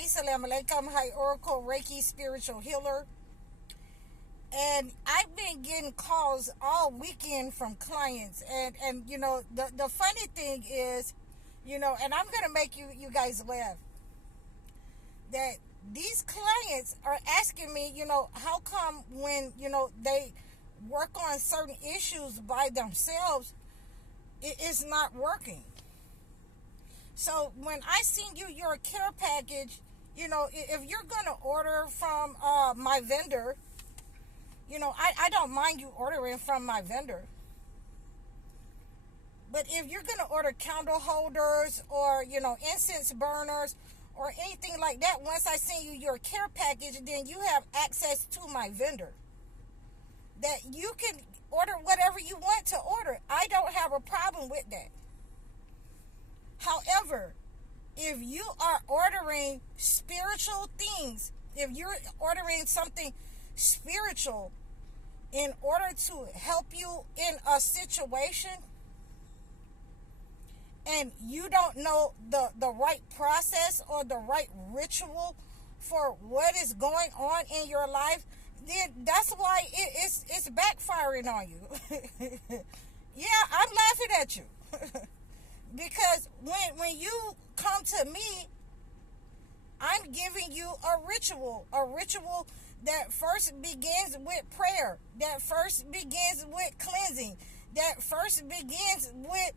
Assalamu alaikum. Hi, Oracle Reiki Spiritual Healer. And I've been getting calls all weekend from clients. And the funny thing is, and I'm going to make you guys laugh, that these clients are asking me, how come when, they work on certain issues by themselves, it's not working. So when I send you your care package, if you're going to order from my vendor, I don't mind you ordering from my vendor. But if you're going to order candle holders or, incense burners or anything like that, once I send you your care package, then you have access to my vendor. That you can order whatever you want to order. I don't have a problem with that. However, if you are ordering spiritual things, if you're ordering something spiritual in order to help you in a situation, and you don't know the right process or the right ritual for what is going on in your life, then that's why it's backfiring on you. Yeah, I'm laughing at you. Because when you come to me, I'm giving you a ritual that first begins with prayer, that first begins with cleansing, that first begins with,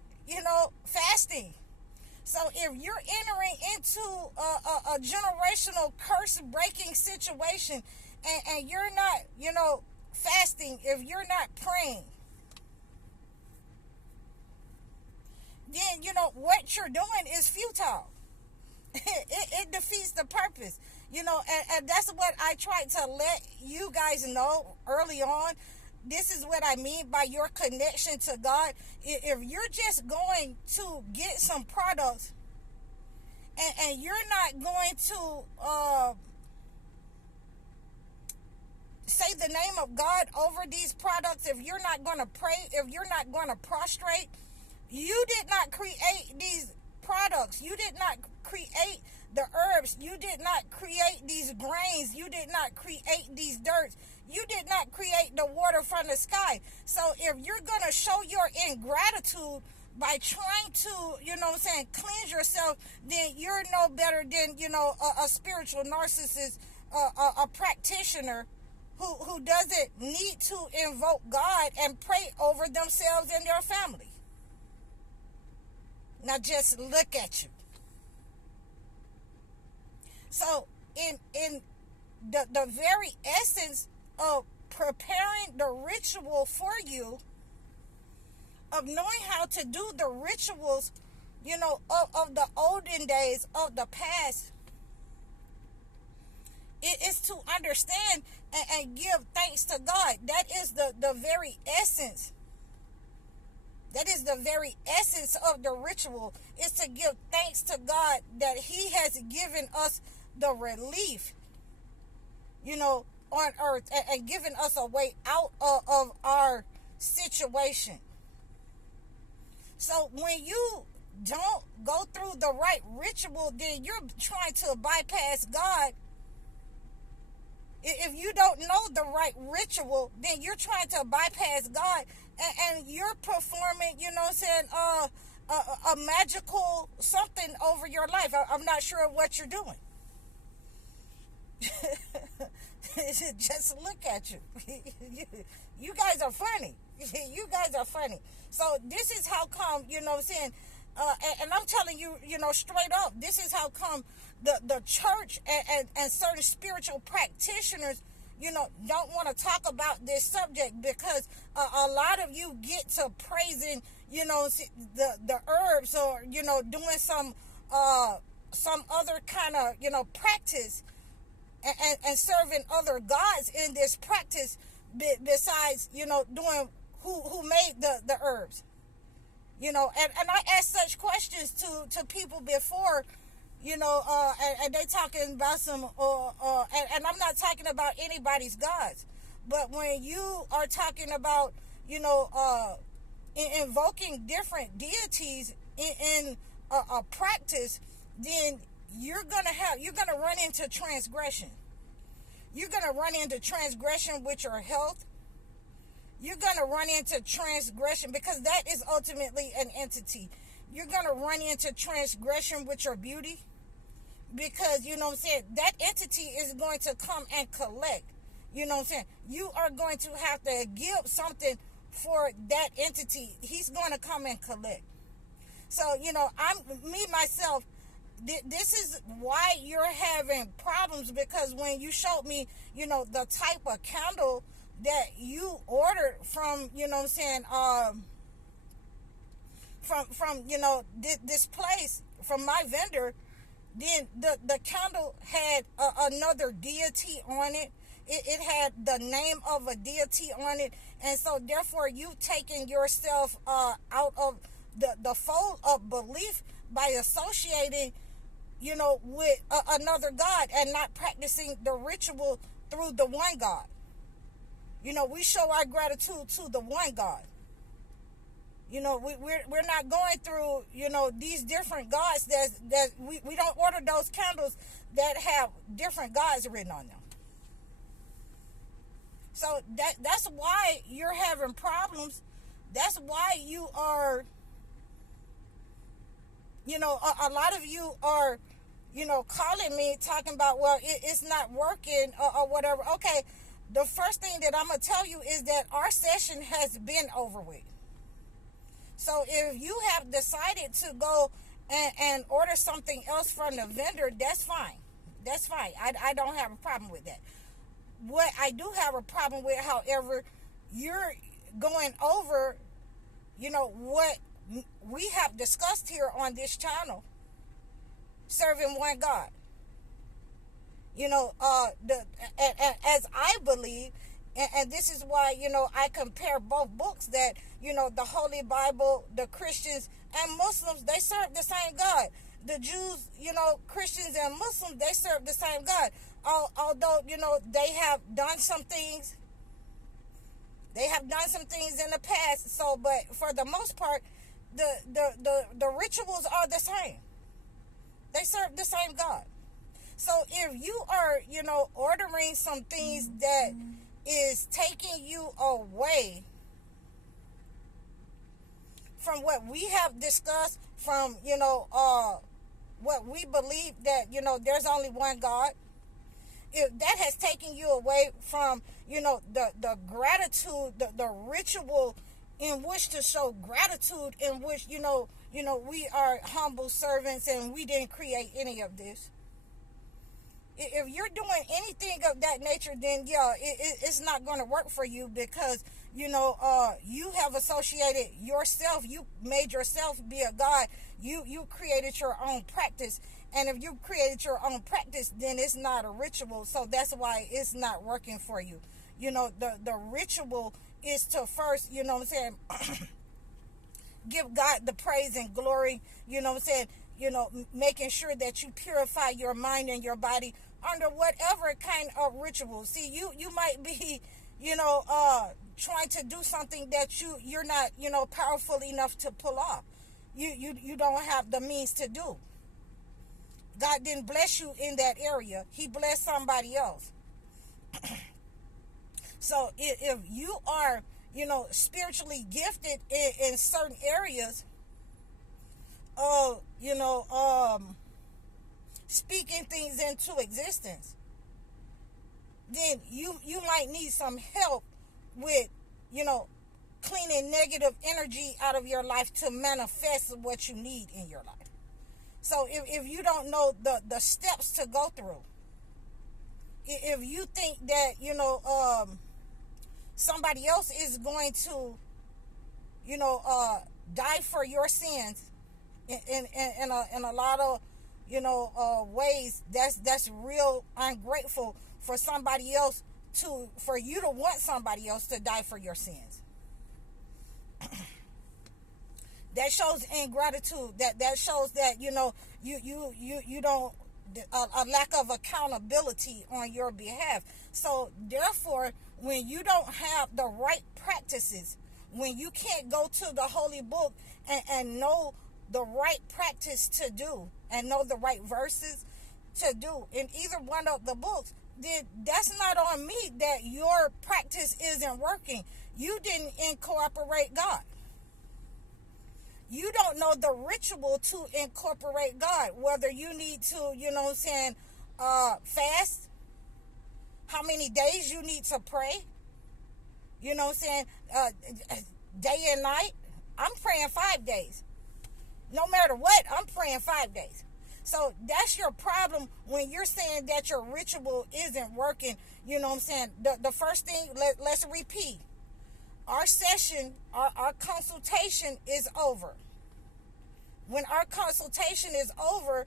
fasting. So if you're entering into a generational curse-breaking situation and you're not, fasting, if you're not praying, then, what you're doing is futile. It defeats the purpose, and that's what I tried to let you guys know early on. This is what I mean by your connection to God. If you're just going to get some products and you're not going to say the name of God over these products, if you're not going to pray, if you're not going to prostrate, you did not create these products. You did not create the herbs. You did not create these grains. You did not create these dirts. You did not create the water from the sky. So if you're going to show your ingratitude by trying to, cleanse yourself, then you're no better than, a spiritual narcissist, a practitioner who doesn't need to invoke God and pray over themselves and their family. Now just look at you. So in the very essence of preparing the ritual for you, of knowing how to do the rituals, of the olden days, of the past, it is to understand and give thanks to God. That is the very essence. That is the very essence of the ritual, is to give thanks to God that He has given us the relief, on earth, and given us a way out of our situation. So when you don't go through the right ritual, then you're trying to bypass God. If you don't know the right ritual, then you're trying to bypass God, and you're performing, a magical something over your life. I'm not sure what you're doing. Just look at you. You guys are funny. You guys are funny. So this is how come, and I'm telling you, straight up, this is how come the church and certain spiritual practitioners, don't want to talk about this subject, because a lot of you get to praising, the herbs, or, doing some other kind of, practice, and serving other gods in this practice, besides, doing who made the herbs. And I asked such questions to people before, and they talking about some, and I'm not talking about anybody's gods, but when you are talking about, invoking different deities in a practice, then you're gonna run into transgression. You're gonna run into transgression with your health. You're gonna run into transgression because that is ultimately an entity. You're gonna run into transgression with your beauty because, you know what I'm saying, that entity is going to come and collect. You know what I'm saying? You are going to have to give something for that entity. He's going to come and collect. So, you know, myself, this is why you're having problems, because when you showed me, you know, the type of candle that you ordered from, you know what I'm saying, from you know, this place, from my vendor, then the candle had another deity on it. It had the name of a deity on it, and so therefore you've taken yourself out of the fold of belief by associating, you know, with another God and not practicing the ritual through the one God. You know, we show our gratitude to the one God. You know, we're not going through, you know, these different gods that we don't order those candles that have different gods written on them. So that's why you're having problems. That's why you are, you know, a lot of you are, you know, calling me talking about, well, it's not working or whatever. Okay, the first thing that I'm going to tell you is that our session has been over with. So if you have decided to go and order something else from the vendor, that's fine. That's fine. I don't have a problem with that. What I do have a problem with, however, you're going over, you know, what we have discussed here on this channel, serving one God. You know, as I believe, and this is why, you know, I compare both books, that, you know, the Holy Bible, the Christians and Muslims, they serve the same God. The Jews, you know, Christians and Muslims, they serve the same God. Although, you know, they have done some things. They have done some things in the past. So, but for the most part, the rituals are the same. They serve the same God. So if you are, you know, ordering some things that is taking you away from what we have discussed, from, you know, what we believe, that, you know, there's only one God, if that has taken you away from, you know, the gratitude, the ritual in which to show gratitude, in which, you know, we are humble servants and we didn't create any of this. If you're doing anything of that nature, then yeah, it's not going to work for you, because, you know, you have associated yourself, you made yourself be a god, you created your own practice, and if you created your own practice, then it's not a ritual, so that's why it's not working for you. You know, the ritual is to first, you know what I'm saying, give God the praise and glory, you know what I'm saying, you know, making sure that you purify your mind and your body under whatever kind of ritual. See, you might be, you know, trying to do something that you're not, you know, powerful enough to pull off. You don't have the means to do. God didn't bless you in that area. He blessed somebody else. So if you are, you know, spiritually gifted in certain areas, you know, speaking things into existence, then you might need some help with, you know, cleaning negative energy out of your life to manifest what you need in your life. So if you don't know the steps to go through, if you think that, you know, somebody else is going to, you know, die for your sins in a lot of, you know, ways, that's real ungrateful for somebody else for you to want somebody else to die for your sins. That shows ingratitude. That shows that, you know, you don't, a lack of accountability on your behalf. So therefore, when you don't have the right practices, when you can't go to the holy book and know the right practice to do and know the right verses to do in either one of the books, then that's not on me that your practice isn't working. You didn't incorporate God. You don't know the ritual to incorporate God, whether you need to, fast, how many days you need to pray, day and night. I'm praying 5 days. No matter what, I'm praying 5 days. So that's your problem when you're saying that your ritual isn't working. The first thing, let's repeat. Our session, our consultation is over. When our consultation is over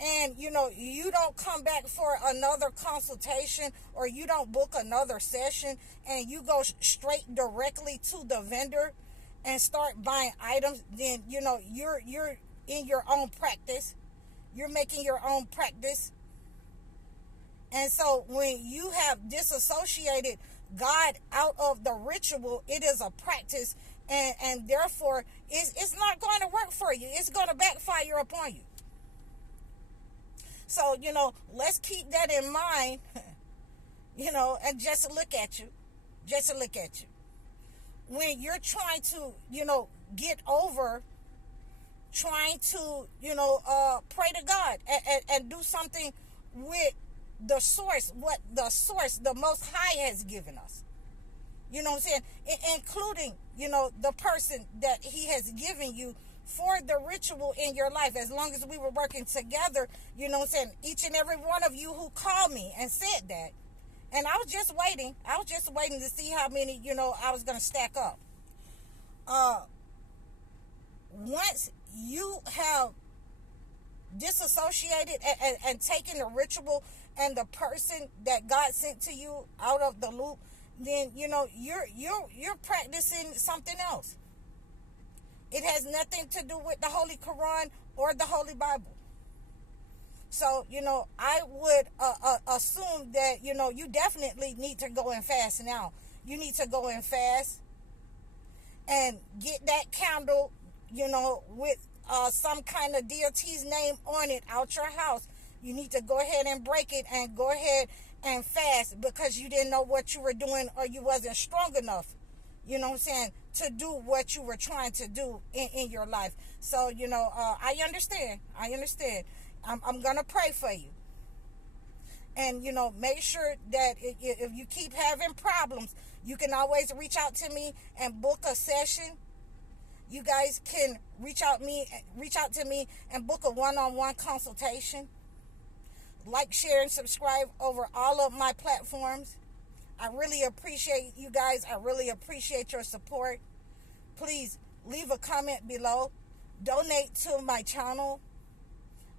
and, you don't come back for another consultation or you don't book another session and you go straight directly to the vendor and start buying items, then, you're in your own practice. You're making your own practice. And so when you have disassociated God out of the ritual, it is a practice, and therefore it's not going to work for you. It's going to backfire upon you. So, let's keep that in mind, and just look at you. When you're trying to, get over trying to, pray to God and do something with the source, what the Most High has given us. You know what I'm saying? Including, the person that He has given you for the ritual in your life. As long as we were working together, each and every one of you who called me and said that. And I was just waiting. To see how many, I was going to stack up. Once you have disassociated and taken the ritual and the person that God sent to you out of the loop, then you're practicing something else. It has nothing to do with the Holy Quran or the Holy Bible. So, I would assume that, you definitely need to go and fast now. You need to go and fast and get that candle, with some kind of deity's name on it out your house. You need to go ahead and break it and go ahead and fast because you didn't know what you were doing or you wasn't strong enough, to do what you were trying to do in your life. So, I understand. I'm going to pray for you. And, make sure that if you keep having problems, you can always reach out to me and book a session. You guys can reach out to me and book a one-on-one consultation. Like, share, and subscribe over all of my platforms. I really appreciate you guys. I really appreciate your support. Please leave a comment below. Donate to my channel.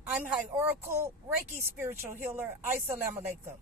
I'm High Oracle, Reiki Spiritual Healer. Assalamu alaikum.